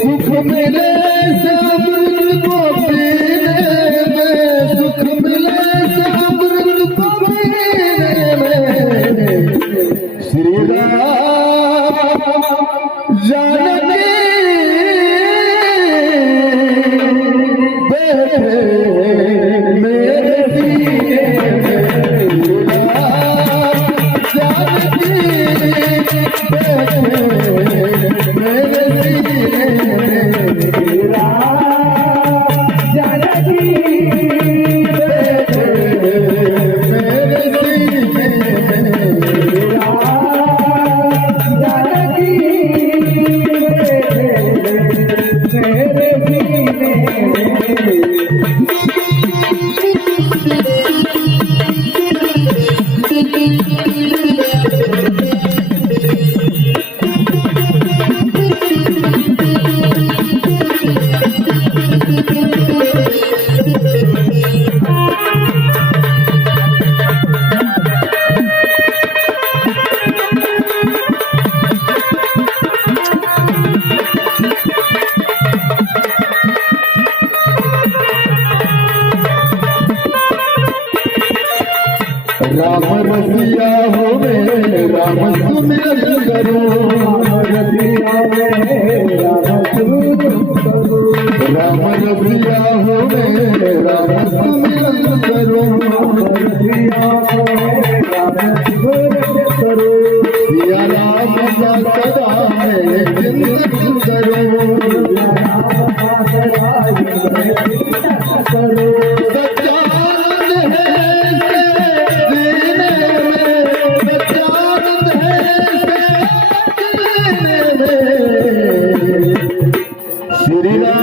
सुख मिले अमृत को पीने में, सुख मिले अमृत को पीने में, श्री राम जानकी बैठे मेरे सीने में, जानकी बैठे मेरे सीने में, जानकी बैठे मेरे सीने में, जानकी बैठे मेरे सीने राम रसिया होवे राम सुमिरन करो, रसिया होवे राम सुमिरन करो, राम रसिया होवे राम सुमिरन करो, रसिया होवे राम सुमिरन करो, सिया राम का सदा है चिंतन करो, राम सदा है चिंतन करो, श्री राम